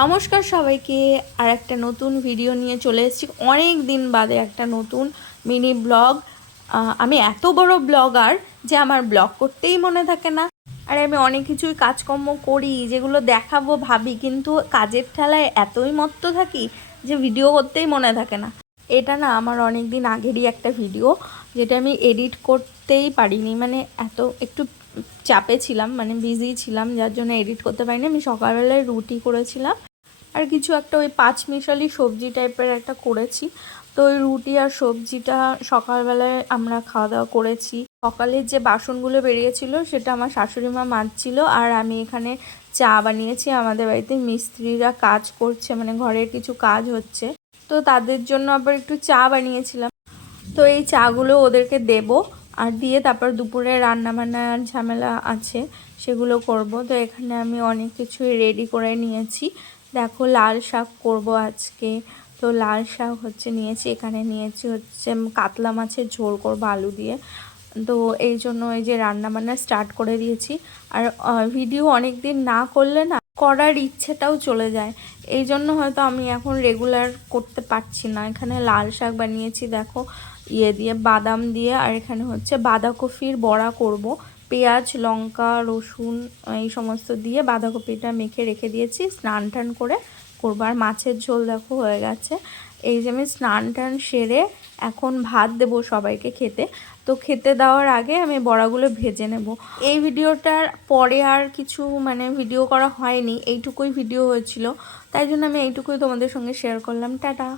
নমস্কার সবাইকে। আর একটা নতুন ভিডিও নিয়ে চলে এসেছি অনেক দিন বাদে, একটা নতুন মিনি ব্লগ। আমি এত বড় ব্লগার যে আমার ব্লগ করতেই মনে থাকে না। আর আমি অনেক কিছুই কাজকর্ম করি যেগুলো দেখাবো ভাবি, কিন্তু কাজের ঠেলায় এতই মত্ত থাকি যে ভিডিও করতেই মনে থাকে না। এটা না আমার অনেক দিন আগেরই একটা ভিডিও, যেটা আমি এডিট করতেই পারিনি, মানে এত একটু চাপে ছিলাম, মানে বিজি ছিলাম, যার জন্য এডিট করতে পারিনি। আমি সকালবেলায় রুটি করেছিলাম আর কিছু একটা ওই পাঁচমিশালি সবজি টাইপের একটা করেছি। তো ওই রুটি আর সবজিটা সকালবেলায় আমরা খাওয়া দাওয়া করেছি। সকালের যে বাসনগুলো বেরিয়েছিল সেটা আমার শাশুড়ি মা মাজছিল, আর আমি এখানে চা বানিয়েছি। আমাদের বাড়িতে মিস্ত্রিরা কাজ করছে, মানে ঘরের কিছু কাজ হচ্ছে, তো তাদের জন্য আবার একটু চা বানিয়েছিলাম। তো এই চাগুলো ওদেরকে দেব, আর দিয়ে তারপর দুপুরে রান্নাবান্নার ঝামেলা আছে, সেগুলো করব। তো এখানে আমি অনেক কিছুই রেডি করে নিয়েছি। দেখো, লাল শাক করব আজকে। তো লাল শাক নিয়েছি, এখানে নিয়েছি কাতলা মাছের ঝোল করব আলু দিয়ে। তো এই জন্য এই যে রান্নাবান্না স্টার্ট করে দিয়েছি। আর ভিডিও অনেক দিন না করলে না করার ইচ্ছেটাও চলে যায়, এই জন্য হয়তো আমি এখন রেগুলার করতে পারছি না। এখানে লাল শাক বানিয়েছি দেখো, দিয়ে বাদাম দিয়ে, আর এখানে বাঁধাকপির বড়া করব। পেঁয়াজ লঙ্কা রসুন এই সমস্ত দিয়ে বাঁধাকপিটা মেখে রেখে দিয়েছি, স্নান টান করে করবো। আর মাছের ঝোল দেখো হয়ে গেছে। এই যে আমি স্নান টান সেরে এখন ভাত দেবো সবাইকে খেতে। তো খেতে দেওয়ার আগে আমি বড়াগুলো ভেজে নেব। এই ভিডিওটার পরে আর কিছু মানে ভিডিও করা হয়নি, এইটুকুই ভিডিও হয়েছিল, তাই জন্য আমি এইটুকুই তোমাদের সঙ্গে শেয়ার করলাম। টাটা।